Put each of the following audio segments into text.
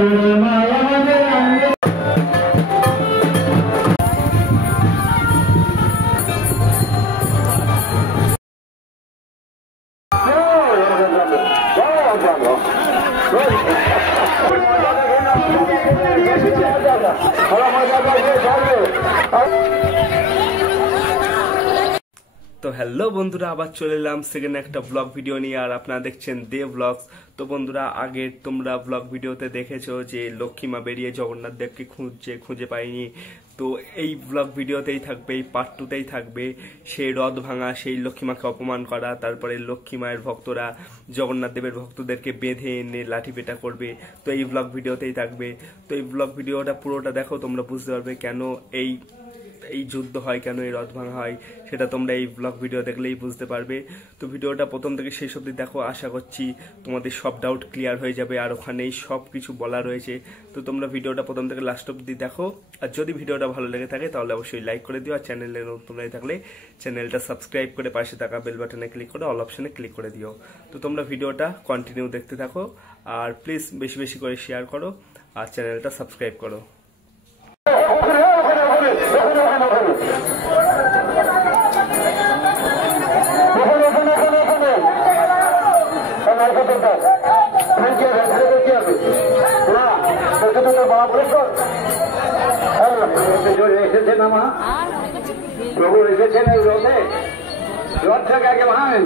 তো হ্যালো বন্ধুরা, আবার চলে এলাম সেকেন্ড একটা ব্লগ ভিডিও নিয়ে। আর আপনারা দেখছেন দে ব্লগস। তো বন্ধুরা, আগে তোমরা ব্লগ ভিডিওতে দেখেছো যে লক্ষ্মীমা বেরিয়ে জগন্নাথ দেবকে খুঁজে পায়নি। তো এই ব্লগ ভিডিওতেই থাকবে, এই পার্ট 2তেই থাকবে সেই রথ ভাঙা, সেই লক্ষ্মীমাকে অপমান করা, তারপরে লক্ষ্মী মায়ের ভক্তরা জগন্নাথ দেবের ভক্তদেরকে বেঁধে এনে লাঠি পেটা করবে। তো এই ব্লগ ভিডিওতেই থাকবে। তো এই ব্লগ ভিডিওটা পুরোটা দেখো, তোমরা বুঝতে পারবে কেন এই যুদ্ধ হয়, কেন এই রথ ভাঙা হয়, সেটা তোমরা এই ব্লগ ভিডিও দেখলেই বুঝতে পারবে। তো ভিডিওটা প্রথম থেকে শেষ অবধি দেখো, আশা করছি তোমাদের সব ডাউট ক্লিয়ার হয়ে যাবে। আর ওখানেই সব কিছু বলা রয়েছে। তো তোমরা ভিডিওটা প্রথম থেকে লাস্ট অবধি দেখো। আর যদি ভিডিওটা ভালো লেগে থাকে তাহলে অবশ্যই লাইক করে দিও। আর চ্যানেলে নতুন হয়ে থাকলে চ্যানেলটা সাবস্ক্রাইব করে পাশে থাকা বেল বাটনে ক্লিক করে অল অপশনে ক্লিক করে দিও। তো তোমরা ভিডিওটা কন্টিনিউ দেখতে থাকো। আর প্লিজ বেশি বেশি করে শেয়ার করো আর চ্যানেলটা সাবস্ক্রাইব করো। প্রভু এসেছেন এই রথে, রথ থেকে আগে ভাঙেন।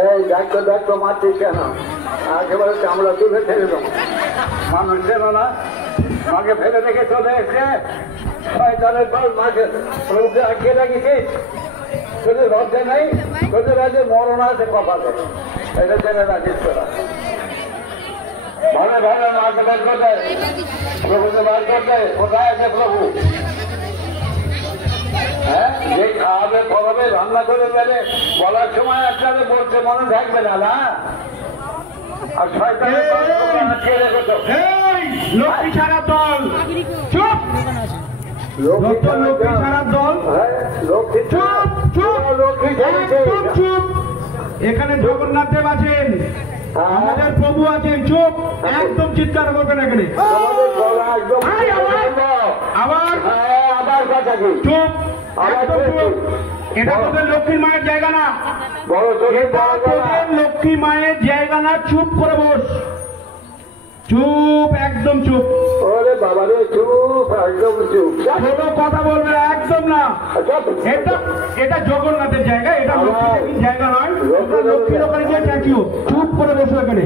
এই দেখো মারছিস কেন? একেবারে চামড়া তুলে ফেলে দেবো। মানুষ যেন না মাকে ফেলে রেখে চলে এসছে শয়তানের দল। মাকে প্রভুকে আটকে রাখিছিস, তোদের লজ্জা নেই? তোদের আজকে মরণ আছে কপালে, এটা জেনে রাখিস তোরা। ভালো ভালো মাকে বের করবে, প্রভুকে বার করবে। কোথায় আছে প্রভু? হ্যাঁ, যে খাওয়াবে খাওয়াবে রান্না করে দেবে, বলার সময় একটা বলছে মনে থাকবে না। না, আর শয়তানের আটকে রেখেছো। লক্ষ্মী ছাড়া দল চুপ, লক্ষ্মী ছাড়া দল লক্ষ্মী চুপ চুপ, লক্ষ্মী একদম চুপ। এখানে জগন্নাথ দেব আছেন, আমাদের প্রভু আছেন। চুপ, একদম চিৎকার করবেন এখানে। আবার আবার কথা কি? চুপ, একদম চুপ। এটা তোদের লক্ষ্মী মায়ের জায়গা না, এটা তোদের লক্ষ্মী মায়ের জায়গা না। চুপ করে বস, চুপ, একদম চুপ। ওরে বাবা রে, চুপ, একদম চুপ। কোনো কথা বলবে না, একদম না। এটা জগন্নাথের জায়গা, এটা লক্ষ্মীর জায়গা নয়। লক্ষ্মীর ওখানে গিয়ে চাকিও, চুপ করে বসো এখানে।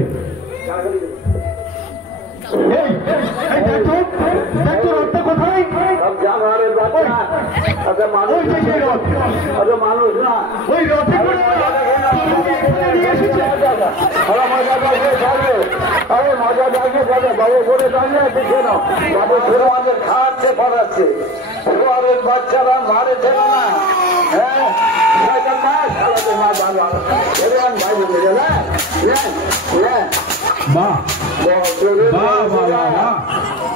দেখো রথটা কোথায়? মানুষ না, ওই রথে করে আরে মজা দেখে যাবে বাবু বলে দাঁড়িয়ে দেখে নাও। বাবু ফেরো আমাদের খাওয়াচ্ছে পড়াচ্ছে, ফেরোয়ারের বাচ্চারা মারেছে না। হ্যাঁ,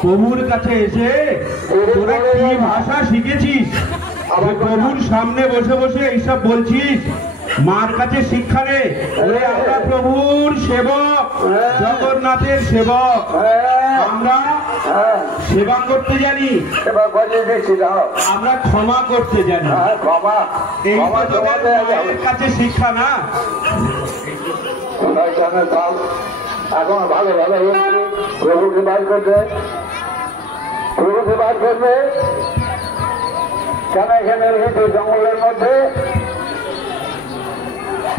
প্রভুর কাছে এসে তোরা কি ভাষা শিখেছিস? প্রভুর সামনে বসে বসে এইসব বলছিস? মার কাছে শিক্ষা নে। আমরা প্রভুর সেবক, জগন্নাথের সেবক। আমরা সেবা করতে জানি, আমরা ক্ষমা করতে জানি। এই মায়ের কাছে শিক্ষা না। এখন ভালো ভালো প্রভুকে বার করবে, প্রভুকে বার করবে। কেন এখানে রেখেছে জঙ্গলের মধ্যে?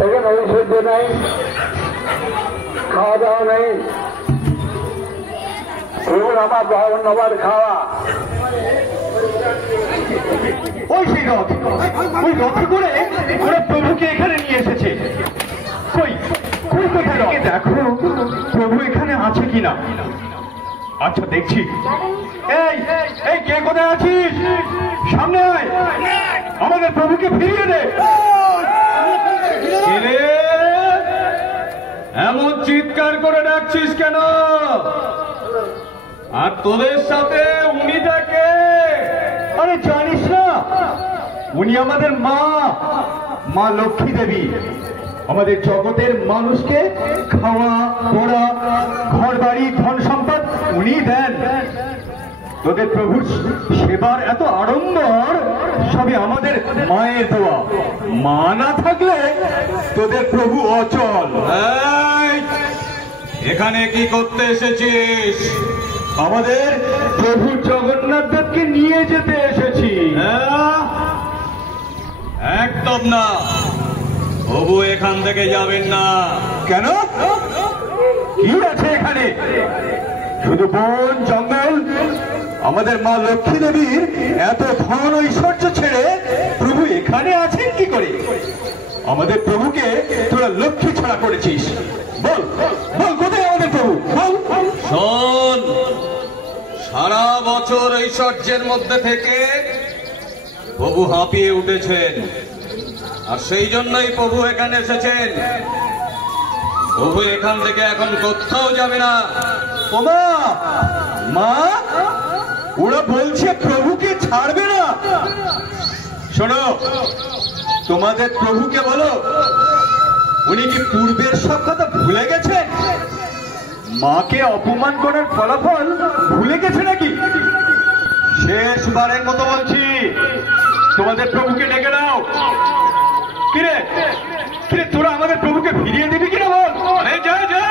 এখানে ঔষধ নেই, খাওয়া দাওয়া নেই। প্রভুর আমার নবার খাওয়া। ওই সেই রথ, ওই রথে করে ওরা প্রভুকে এখানে নিয়ে এসেছে। কই কই কোথায় রথ? দেখো প্রভু এখানে আছে কিনা। আচ্ছা দেখছি। এই এই কে কোথায় আছিস? সামনে আয়, আমাদের প্রভুকে ফিরিয়ে দে। এমন চিৎকার করে ডাকছিস কেন? আর তোদের সাথে উনিটাকে আরে জানিস না, উনি আমাদের মা, মা লক্ষ্মী দেবী। আমাদের জগতের মানুষকে খাওয়া পড়া, ঘর বাড়ি, ধন সম্পদ উনি দেন। তোদের প্রভুর সেবার এত আড়ম্বর সবই আমাদের মায়ের দেওয়া। মা না থাকলে তোদের প্রভু অচল। এখানে কি করতে এসেছিস? আমাদের প্রভু জগন্নাথ দেবকে নিয়ে যেতে এসেছি। একদম না, প্রভু এখান থেকে যাবেন না। কেন? কি আছে এখানে? শুধু বন জঙ্গল। আমাদের মা লক্ষ্মী দেবীর এত ধন ঐশ্বর্য ছেড়ে প্রভু এখানে আছেন কি করে? আমাদের প্রভুকে তোরা লক্ষ্মী ছাড়া করেছিস। বল বল, কোথায় আমাদের প্রভু? বল। শোন, সারা বছর ঐশ্বর্যের মধ্যে থেকে প্রভু হাঁপিয়ে উঠেছেন, আর সেই জন্যই প্রভু এখানে এসেছেন। প্রভু এখান থেকে এখন কোথাও যাবে না। ওমা, মা, ওরা বলছে প্রভুকে ছাড়বে না। শোনো, তোমাদের প্রভুকে বলো, উনি কি পূর্বের সব কথা ভুলে গেছেন? মাকে অপমান করার ফলাফল ভুলে গেছে নাকি? শেষবারের মতো বলছি, তোমাদের প্রভুকে ডেকে নাও। কিরে কিরে, তোরা আমাদের প্রভুকে ফিরিয়ে দিবি কিনা বল। যা যা,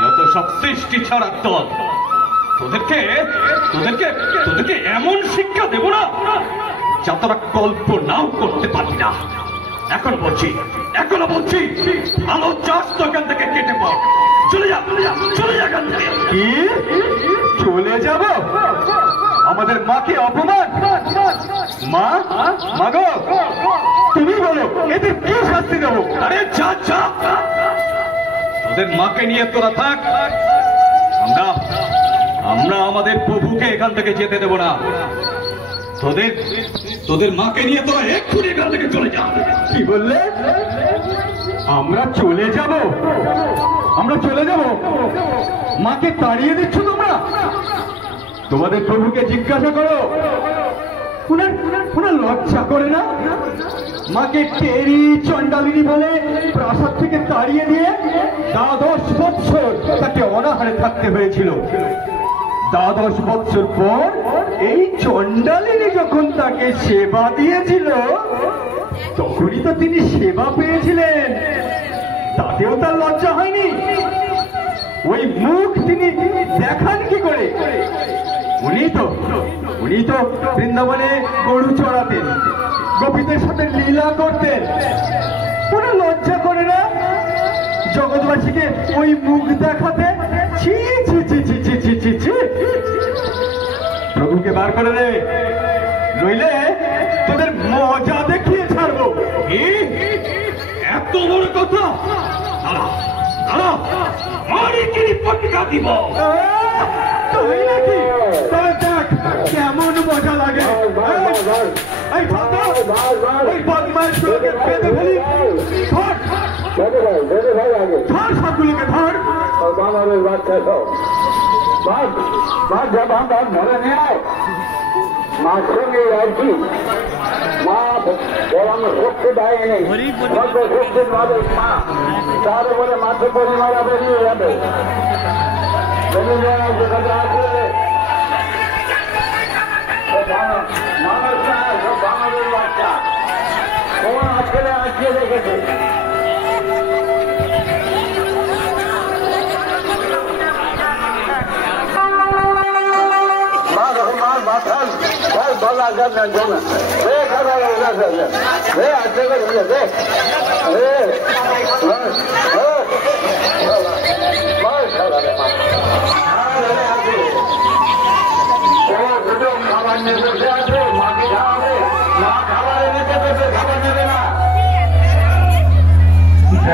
যত সব সৃষ্টি ছাড়ার দল, তোদেরকে তোদেরকে তোদেরকে এমন শিক্ষা দেব না যা তোরা কল্পনাও করতে পারবি না। এখনো বলছি ভালো চাষ তো এখান থেকে কেটে পড়। চলে যা এখান থেকে। কি চলে যাব? আমাদের মাকে অপমান? মা গো, তুমি বলো এদের কি শাস্তি দেবো? আরে যা, তোদের মাকে নিয়ে তোরা থাক। আমরা আমাদের প্রভুকে এখান থেকে যেতে দেব না। তোদের মাকে নিয়ে তোরা এক্ষুনি এখান থেকে চলে যা। কি বললে? আমরা চলে যাব? মাকে তাড়িয়ে দিচ্ছ তোমরা? তোমাদের প্রভুকে জিজ্ঞাসা করো, ওনার লজ্জা করে না? মাকে টেরি চণ্ডালিনী বলে প্রাসাদ থেকে তাড়িয়ে দিয়ে 10 বৎসর তাকে অনাহারে থাকতে হয়েছিল। 10 বৎসর পর এই চণ্ডালিনী যখন তাকে সেবা দিয়েছিল, তখনই তো তিনি সেবা পেয়েছিলেন। তাতেও তার লজ্জা হয়নি? ওই মুখ তিনি দেখান কি করে? উনি তো বৃন্দাবনে গরু চড়াতেন, গোপীদের সাথে লীলা করতেন। কোনো লজ্জা করে না জগৎবাসীকে ওই মুখ দেখাতে? ছি ছি ছি ছি ছি ছি ছি ছি। প্রভুকে বার করে দে, নইলে তোদের মজা দেখিয়ে ছাড়বো। এত বড় কথা? দিব নাকি? তবে দেখ কেমন মজা লাগে। বদমাইশগুলোকে বেঁধে ফেলি। ধর সবগুলোকে ধর। বানরের বাচ্চা সব ধরে নেয়। মার সঙ্গে আর কি, মা বলানো শক্তি দেয়নি, শক্তির মানুষ মা, তার উপরে মাত্র পরিমাণা বেরিয়ে যাবে। মানুষ না, সব বানরের বাচ্চা। তোমার আজকে আজকে দেখেছে। Bala gana gana, ve kadar gana, ve açık gana, ve, maşallah. O video kavan ne yapıyor? Maki kavan, na kavan ne yapıyor? Kavan ne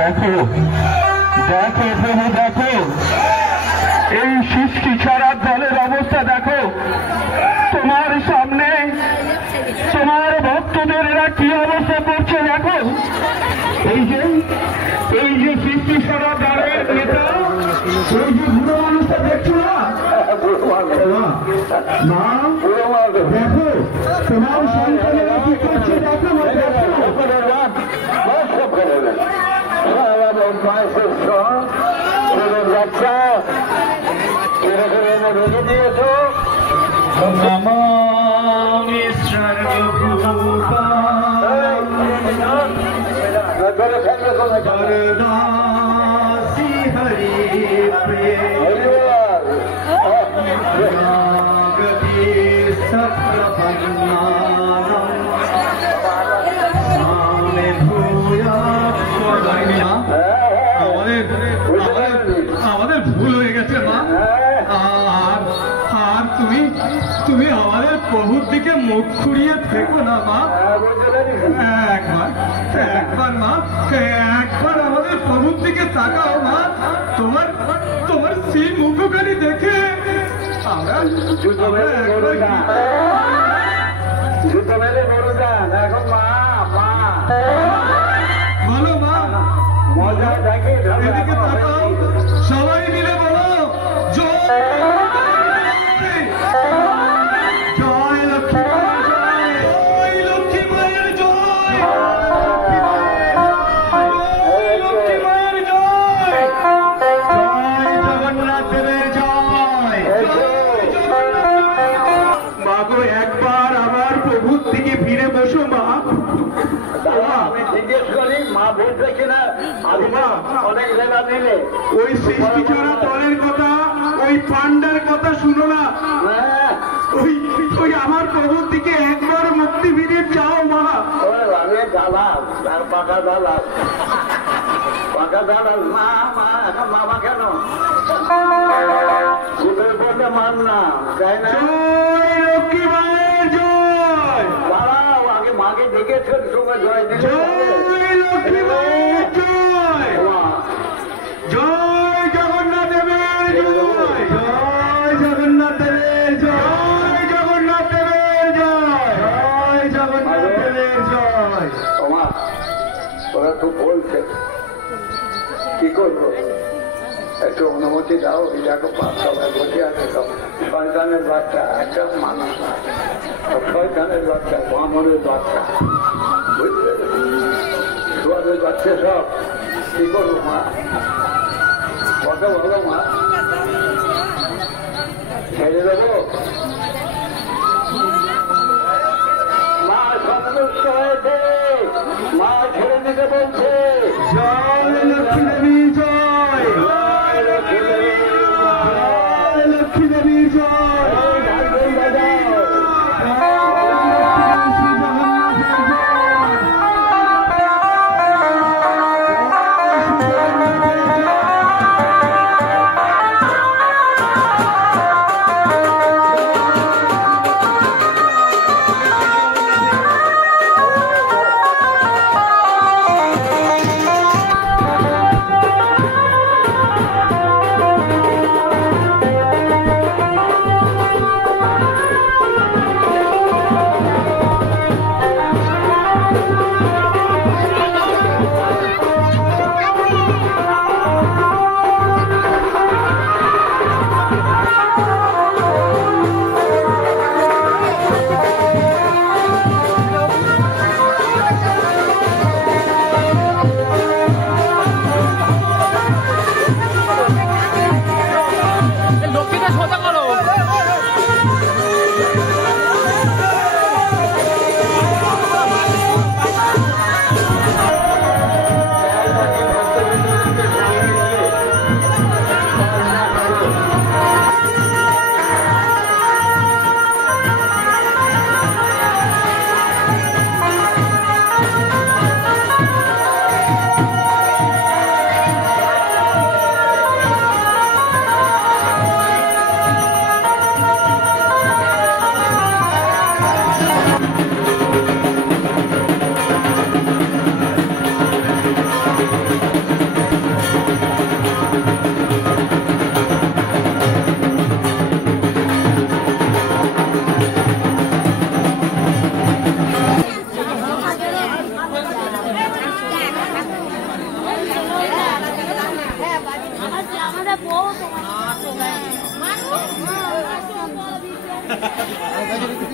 yapıyor? দেখো, এই সৃষ্টি ছাড়া দলের অবস্থা দেখো। তোমার সামনে তোমার ভক্তদের এরা কি অবস্থা করছে দেখো। এই যে সৃষ্টি ছাড়া দলের নেতা, এই যে বুড়ো মানুষটা দেখছো না, মা দেখো তোমার সন্তানেরা কি করছে দেখো মা, দেখো। বাচ্চা রেখে দিয়েছো নমামি সর্বভূতা বরদাসি হরি প্রেমগতি সপ্রপন্নানম সামে ভূয়াৎ স্বদাইনা। আমাদের ভুল হয়ে গেছে মা। আর তুমি আমাদের প্রভুর দিকে মুখ ঘুরিয়ে থেকো না মা। একবার মা, একবার আমাদের প্রভুর দিকে তাকাও মা। তোমার সেই মুখখানি দেখে আমরা জুতো মেরে বড় যান এখন মা মা বলো মা, মজা দেখে এদিকে তাকাও, সবাই মিলে বলো জয় জয় লক্ষ্মী মায়ের জয়, জয় লক্ষ্মী মায়ের জয়, জয় জগন্নাথ দেবের জয়। মা গো, একবার আমার প্রভুর দিকে ফিরে বসো মা। আমি জিজ্ঞেস করি মা বলছে কিনা আমি মা অনেক জায়গা নিলে ওই সৃষ্টি করা দলের কথা, ওই পান্ডার কথা শুনো না। ওই আমার প্রভুর দিকে একবার মুক্তি ফিরে যাও মা। আমি দালাল আর পাকা দালাল মা মা এখন মামা কেন সুদের বলতে মান না তাই না? জয় লক্ষ্মী মায়ের জয়, দাঁড়াও আগে মাকে জিজ্ঞেস করি সময় জয় দিলে জয় লক্ষ্মী মায়ের জয়, জয় জগন্নাথ দেবের জয়, জয় জগন্নাথ দেবের জয়, জগন্নাথ দেবের জয়, জয় জগন্নাথ দেবের জয়। মা ওরা তো বলছে কি করবো একটু অনুমতি দাও। এই দেখো সবাই বসে আছে সব শয়তানের বাচ্চা একটা মানুষ শয়তানের বাচ্চা ব্রাহ্মণের বাচ্চা বুঝলে তোমাদের বাচ্চা সব কি করবো মা কথা বলো মা ছেড়ে দেবো মা সন্তুষ্ট হয়েছে মা ছেড়ে দিতে বলছে জয় লক্ষ্মী দেবী জয়, জয় লক্ষ্মী দেবী জয়,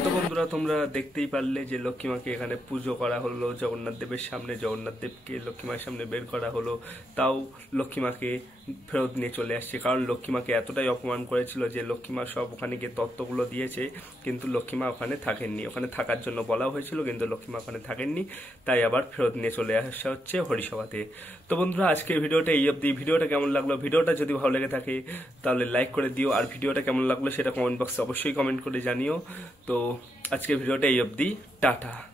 তো বন্ধুরা তোমরা দেখতেই পারলে যে লক্ষ্মীমাকে এখানে পুজো করা হলো, জগন্নাথ দেবের সামনে জগন্নাথ দেবকে লক্ষ্মীমার সামনে বের করা হলো, তাও লক্ষ্মীমাকে ফেরত নিয়ে চলে আসছে। কারণ লক্ষ্মীমাকে এতটাই অপমান করেছিল যে লক্ষ্মীমা সব ওখানে গিয়ে তত্ত্বগুলো দিয়েছে, কিন্তু লক্ষ্মীমা ওখানে থাকেননি। ওখানে থাকার জন্য বলা হয়েছিল কিন্তু লক্ষ্মীমা ওখানে থাকেননি, তাই আবার ফেরত নিয়ে চলে আসা হচ্ছে হরিসভাতে। তো বন্ধুরা আজকের ভিডিওটা এই অবধি। ভিডিওটা কেমন লাগলো, ভিডিওটা যদি ভালো লেগে থাকে তাহলে লাইক করে দিও, আর ভিডিওটা কেমন লাগলো সেটা কমেন্ট বক্সে অবশ্যই কমেন্ট করে জানিও। তো আজকের ভিডিওটা এই অবধি, টাটা।